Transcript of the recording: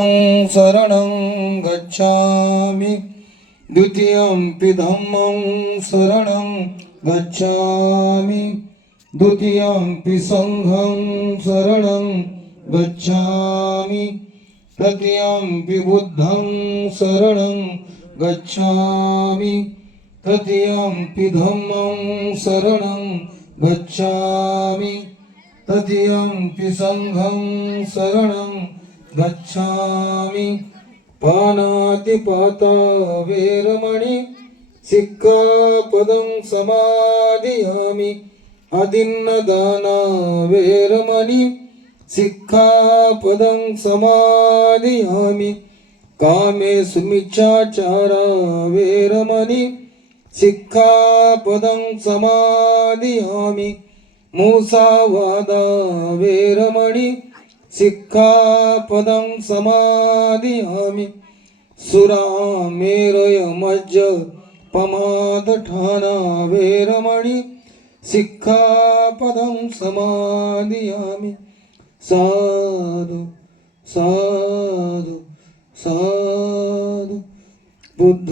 शरणं गच्छामि। द्वितीयम्पि धम्मं शरणं गच्छामि। द्वितीयम्पि सङ्घं शरणं गच्छामि। तृतीयम्पि बुद्धं शरणं गच्छामि। तृतीयम्पि धम्मं शरणं गच्छामि। तृतीयम्पि सङ्घं शरणं गच्छामि। पानातिपाता वेरमणि सिक्खापदं समादियामि अदिन्नदाना वेरमणि सिक्खापदं समादियामि कामे सुमिच्छाचारा वेरमणि सिक्खापदं समादियामि मूसावादा वेरमणि सिक्खापदं समादियामि सुरामेरयमज्ज पमादठाना वेरमणि सिक्खापदं समादियामि साधु साधु साधु। बुद्ध